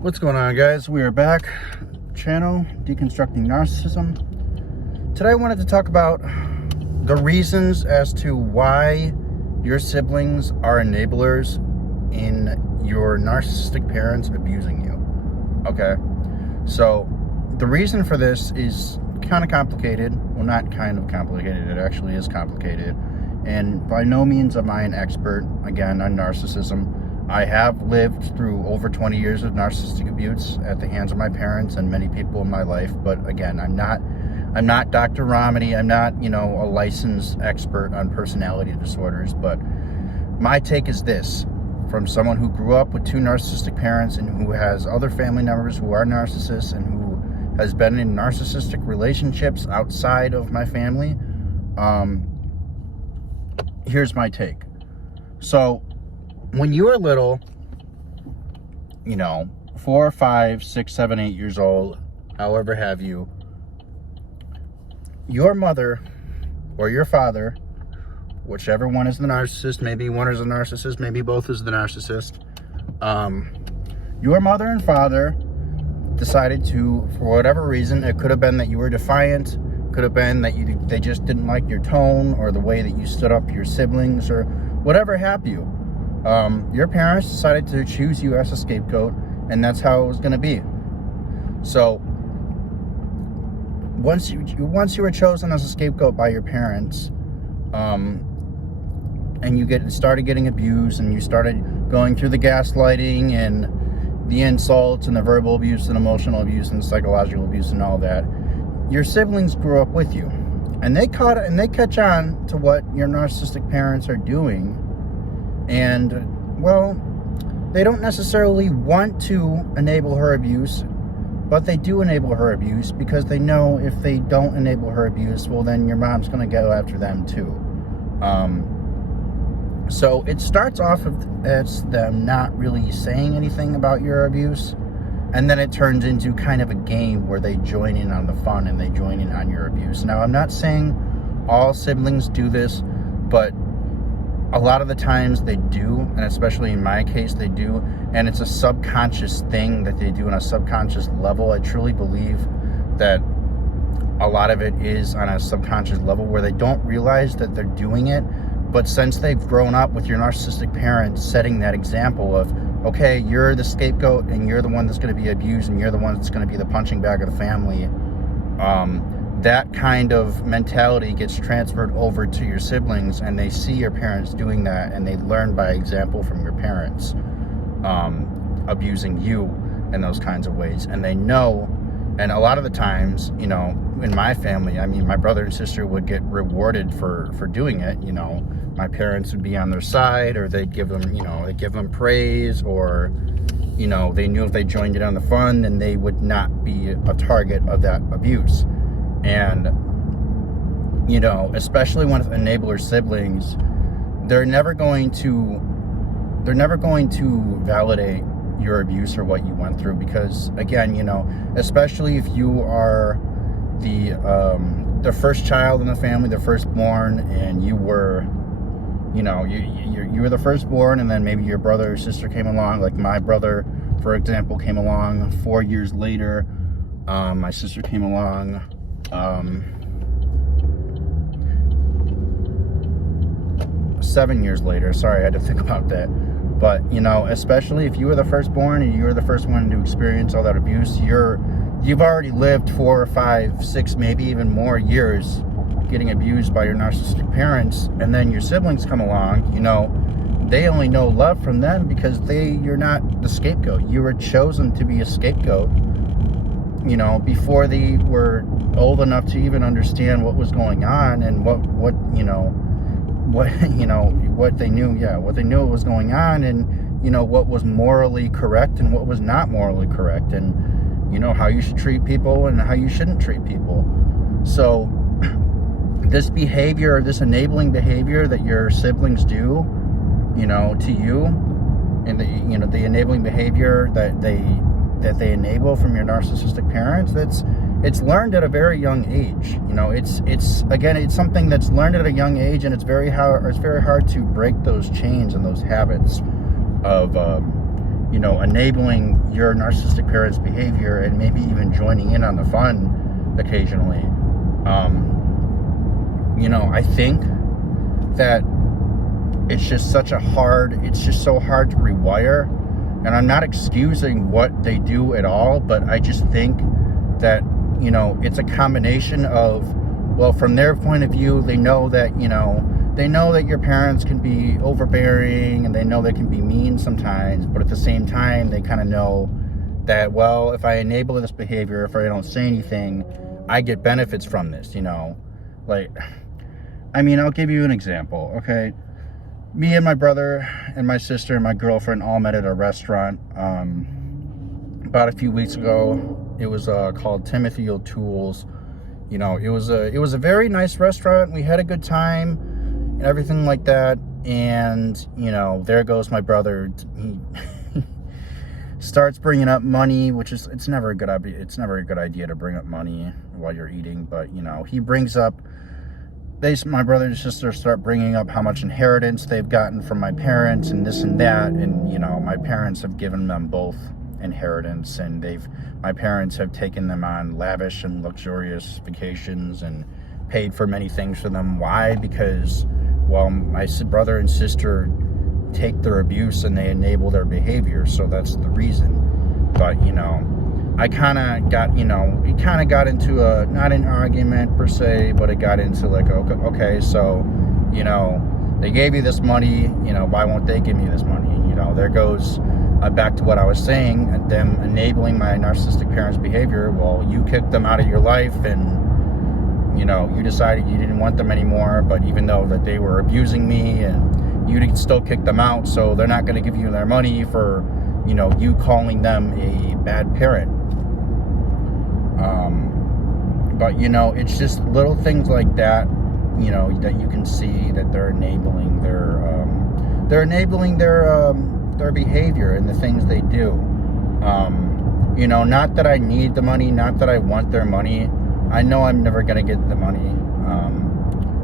What's going on, guys? We are back. Channel Deconstructing Narcissism. Today I wanted to talk about the reasons as to why your siblings are enablers in your narcissistic parents abusing you. Okay? So the reason for this is kind of complicated. Well, not kind of complicated. It actually is complicated. And by no means am I an expert, again, on narcissism. I have lived through over 20 years of narcissistic abuse at the hands of my parents and many people in my life. But again, I'm not Dr. Romney. I'm not, a licensed expert on personality disorders. But my take is this, from someone who grew up with two narcissistic parents and who has other family members who are narcissists and who has been in narcissistic relationships outside of my family. Here's my take. So, when you were little, 4, 5, 6, 7, 8 years old, however have you, your mother or your father, whichever one is the narcissist, maybe one is the narcissist, maybe both is the narcissist, your mother and father decided to, for whatever reason, it could have been that you were defiant, could have been that they just didn't like your tone or the way that you stood up to your siblings or whatever have you. Your parents decided to choose you as a scapegoat, and that's how it was going to be. So once you were chosen as a scapegoat by your parents, and you started getting abused, and you started going through the gaslighting and the insults and the verbal abuse and emotional abuse and psychological abuse and all that, your siblings grew up with you, and they catch on to what your narcissistic parents are doing. And, well, they don't necessarily want to enable her abuse, but they do enable her abuse because they know if they don't enable her abuse, well, then your mom's going to go after them too. So it starts off as them not really saying anything about your abuse, and then it turns into kind of a game where they join in on the fun and they join in on your abuse. Now, I'm not saying all siblings do this, but a lot of the times they do, and especially in my case they do, and it's a subconscious thing that they do on a subconscious level. I truly believe that a lot of it is on a subconscious level where they don't realize that they're doing it, but since they've grown up with your narcissistic parents setting that example of, okay, you're the scapegoat and you're the one that's going to be abused and you're the one that's going to be the punching bag of the family, that kind of mentality gets transferred over to your siblings, and they see your parents doing that, and they learn by example from your parents abusing you in those kinds of ways. And they know, and a lot of the times, in my family, my brother and sister would get rewarded for doing it. My parents would be on their side, or they'd give them praise, or they knew if they joined in on the fun, then they would not be a target of that abuse. And especially with enabler siblings, they're never going to validate your abuse or what you went through, because again, especially if you are the first child in the family, the firstborn, and you were you were the firstborn, and then maybe your brother or sister came along, like my brother, for example, came along 4 years later. My sister came along 7 years later. Sorry, I had to think about that. But especially if you were the firstborn and you were the first one to experience all that abuse, you've already lived 4 or 5, 6, maybe even more years getting abused by your narcissistic parents, and then your siblings come along. They only know love from them because you're not the scapegoat. You were chosen to be a scapegoat before they were old enough to even understand what was going on and what they knew was going on, and what was morally correct and what was not morally correct, and how you should treat people and how you shouldn't treat people. So this behavior, this enabling behavior that your siblings do to you, and the enabling behavior that they enable from your narcissistic parents, it's learned at a very young age. It's something that's learned at a young age, and it's very hard to break those chains and those habits of you know, enabling your narcissistic parents' behavior and maybe even joining in on the fun occasionally. You know, I think that it's just so hard to rewire. And I'm not excusing what they do at all, but I just think that, you know, it's a combination of, well, from their point of view, they know that, you know, your parents can be overbearing and they know they can be mean sometimes, but at the same time, they kind of know that, well, if I enable this behavior, if I don't say anything, I get benefits from this, you know? Like, I mean, I'll give you an example, okay? Me and my brother and my sister and my girlfriend all met at a restaurant about a few weeks ago. It was called Timothy O'Toole's. You know, it was a very nice restaurant. We had a good time and everything like that. And, you know, there goes my brother. He starts bringing up money, which is, it's never a good idea to bring up money while you're eating. But, you know, he brings up, my brother and sister start bringing up how much inheritance they've gotten from my parents and this and that. And, you know, my parents have given them both inheritance, and my parents have taken them on lavish and luxurious vacations and paid for many things for them. Why? Because, well, my brother and sister take their abuse and they enable their behavior. So that's the reason. But, you know, we kind of got into not an argument per se, but it got into like, okay, so, you know, they gave you this money, you know, why won't they give me this money? You know, there goes back to what I was saying, them enabling my narcissistic parents' behavior. Well, you kicked them out of your life and, you know, you decided you didn't want them anymore, but even though that they were abusing me, and you still kick them out, so they're not going to give you their money for, you know, you calling them a bad parent. But, you know, it's just little things like that, you know, that you can see that they're enabling their behavior and the things they do. You know, not that I need the money, not that I want their money. I know I'm never going to get the money.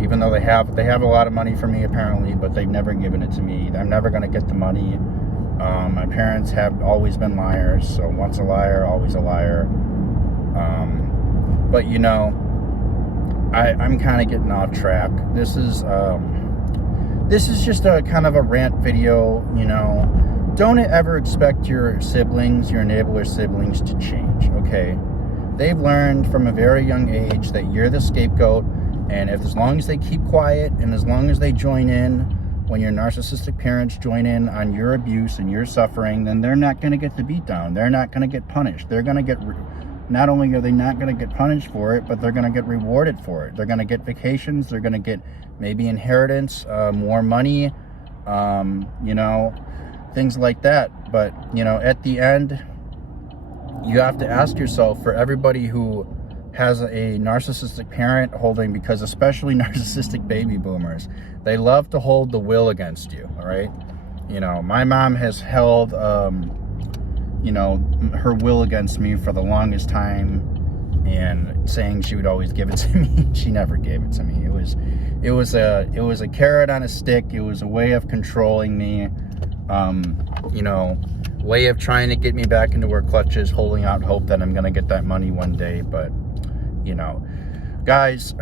Even though they have a lot of money for me apparently, but they've never given it to me. I'm never going to get the money. My parents have always been liars, so once a liar, always a liar. But, you know, I'm kind of getting off track. This is just a kind of a rant video, you know. Don't ever expect your siblings, your enabler siblings, to change, okay? They've learned from a very young age that you're the scapegoat, and as long as they keep quiet and as long as they join in, when your narcissistic parents join in on your abuse and your suffering, then they're not going to get the beat down. They're not going to get punished. They're going to get, not only are they not going to get punished for it, but they're going to get rewarded for it. They're going to get vacations. They're going to get maybe inheritance, more money, you know, things like that. But, you know, at the end, you have to ask yourself, for everybody who has a narcissistic parent holding, because especially narcissistic baby boomers, they love to hold the will against you, all right? You know, my mom has held, you know, her will against me for the longest time, and saying she would always give it to me. She never gave it to me. It was a carrot on a stick. It was a way of controlling me, you know, way of trying to get me back into her clutches, holding out hope that I'm going to get that money one day. But, you know, guys,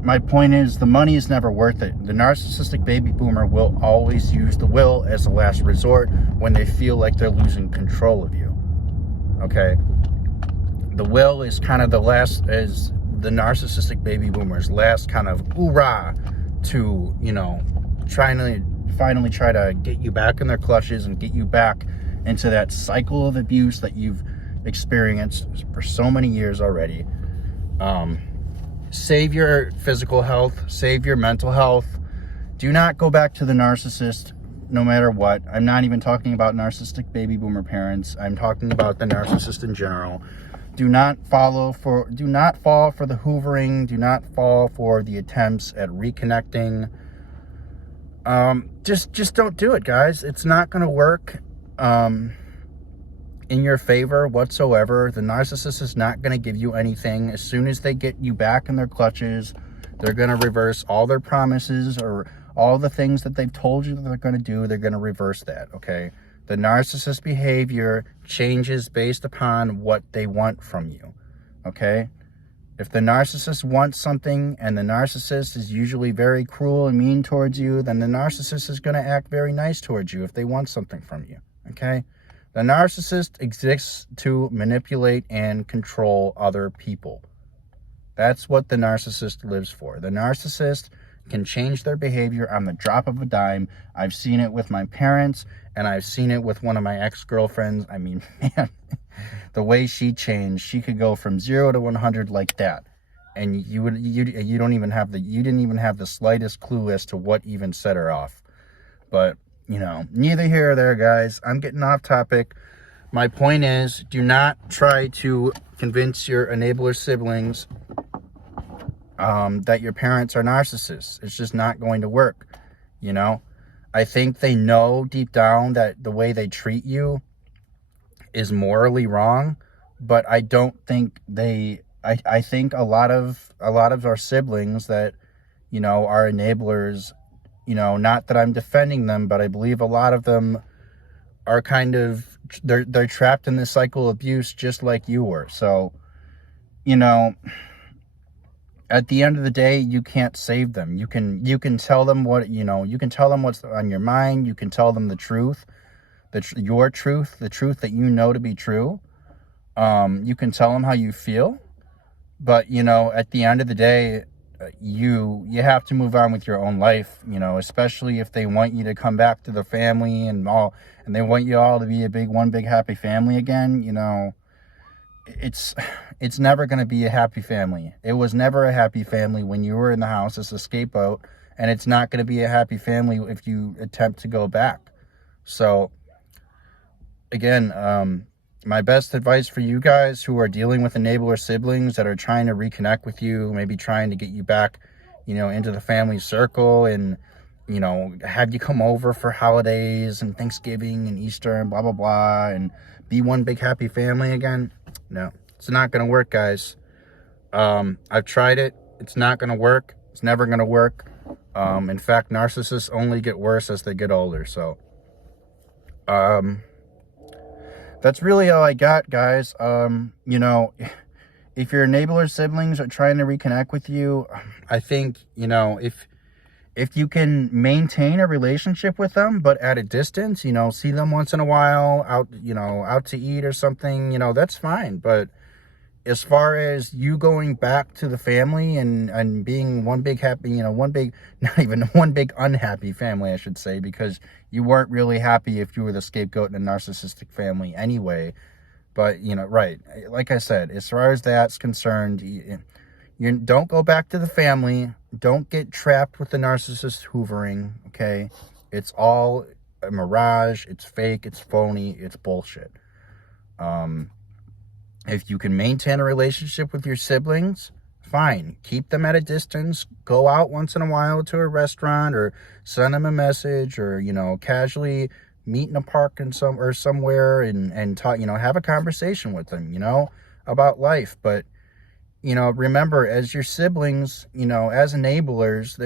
my point is, the money is never worth it. The narcissistic baby boomer will always use the will as a last resort when they feel like they're losing control of you, okay? The will is kind of the narcissistic baby boomer's last kind of hoorah to, you know, finally try to get you back in their clutches and get you back into that cycle of abuse that you've experienced for so many years already. Save your physical health, save your mental health. Do not go back to the narcissist no matter what. I'm not even talking about narcissistic baby boomer parents. I'm talking about the narcissist in general. Do not fall for the hoovering. Do not fall for the attempts at reconnecting. Just don't do it, guys. It's not going to work in your favor whatsoever. The narcissist is not going to give you anything. As soon as they get you back in their clutches, they're going to reverse all their promises, or all the things that they've told you that they're going to do. They're going to reverse that, okay? The narcissist behavior changes based upon what they want from you, okay? If the narcissist wants something and the narcissist is usually very cruel and mean towards you, then the narcissist is going to act very nice towards you if they want something from you, okay? The narcissist exists to manipulate and control other people. That's what the narcissist lives for. The narcissist can change their behavior on the drop of a dime. I've seen it with my parents, and I've seen it with one of my ex-girlfriends. I mean, man, the way she changed, she could go from 0 to 100 like that. And you didn't even have the slightest clue as to what even set her off. But, you know, neither here or there, guys. I'm getting off topic. My point is, do not try to convince your enabler siblings that your parents are narcissists. It's just not going to work, you know? I think they know deep down that the way they treat you is morally wrong, but I don't think I think a lot of our siblings that, you know, are enablers, you know, not that I'm defending them, but I believe a lot of them are kind of, they're trapped in this cycle of abuse just like you were. So, you know, at the end of the day, you can't save them. You can tell them what, you know, you can tell them what's on your mind. You can tell them the truth, your truth, the truth that you know to be true. You can tell them how you feel, but, you know, at the end of the day, you have to move on with your own life, you know, especially if they want you to come back to the family and they want you all to be one big happy family again. You know, it's never going to be a happy family. It was never a happy family when you were in the house as a scapegoat, and it's not going to be a happy family if you attempt to go back. So again, my best advice for you guys who are dealing with enabler siblings that are trying to reconnect with you, maybe trying to get you back, you know, into the family circle and, you know, have you come over for holidays and Thanksgiving and Easter and blah, blah, blah, and be one big happy family again. No, it's not going to work, guys. I've tried it. It's not going to work. It's never going to work. In fact, narcissists only get worse as they get older. So, that's really all I got, guys. You know, if your enabler siblings are trying to reconnect with you, I think, you know, if you can maintain a relationship with them, but at a distance, you know, see them once in a while, out to eat or something, you know, that's fine. But as far as you going back to the family and being one big happy, you know, not even one big unhappy family, I should say, because you weren't really happy if you were the scapegoat in a narcissistic family anyway. But, you know, right, like I said, as far as that's concerned, you don't go back to the family. Don't get trapped with the narcissist hoovering, okay? It's all a mirage. It's fake. It's phony. It's bullshit. If you can maintain a relationship with your siblings, fine. Keep them at a distance. Go out once in a while to a restaurant or send them a message or, you know, casually meet in a park somewhere and talk, you know, have a conversation with them, you know, about life. But, you know, remember, as your siblings, you know, as enablers,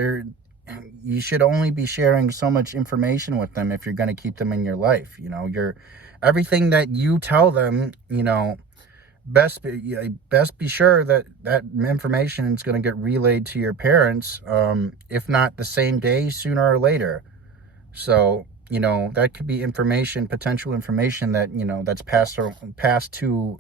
you should only be sharing so much information with them if you're going to keep them in your life. You know, everything that you tell them, you know, best be sure that information is going to get relayed to your parents, if not the same day, sooner or later. So, you know, that could be potential information that, you know, that's passed to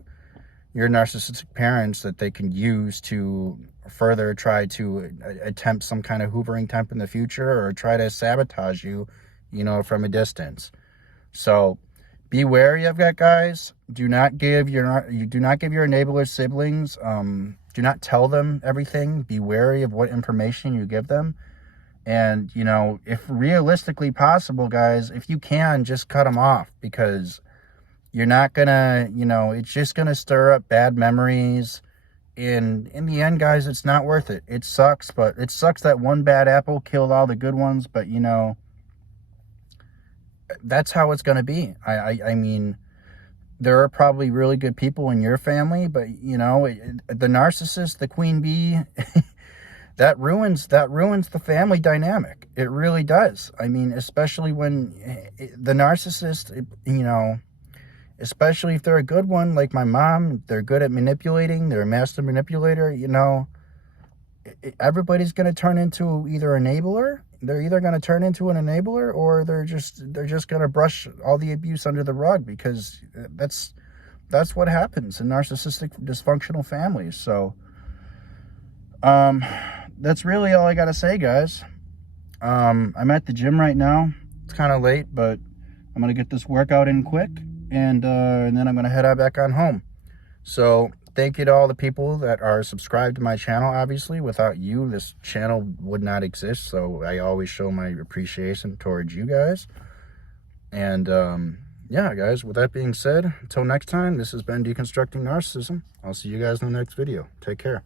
your narcissistic parents that they can use to further try to attempt some kind of hoovering attempt in the future or try to sabotage you, you know, from a distance. So be wary of that, guys. Do not give your enabler siblings, do not tell them everything. Be wary of what information you give them. And, you know, if realistically possible, guys, if you can, just cut them off, because you're not gonna, you know, it's just gonna stir up bad memories. And in the end, guys, it's not worth it. It sucks, but it sucks that one bad apple killed all the good ones. But, you know, that's how it's gonna be. I mean, there are probably really good people in your family, but, you know, the narcissist, the queen bee, that ruins the family dynamic. It really does. I mean, especially when the narcissist, you know, especially if they're a good one, like my mom, they're good at manipulating, they're a master manipulator, you know, everybody's going to turn into either enabler. They're either going to turn into an enabler, or they're just going to brush all the abuse under the rug, because that's what happens in narcissistic dysfunctional families. So that's really all I got to say, guys. I'm at the gym right now. It's kind of late, but I'm going to get this workout in quick, and then I'm going to head back on home. So thank you to all the people that are subscribed to my channel. Obviously, without you, this channel would not exist. So I always show my appreciation towards you guys. And yeah, guys, with that being said, until next time, this has been Deconstructing Narcissism. I'll see you guys in the next video. Take care.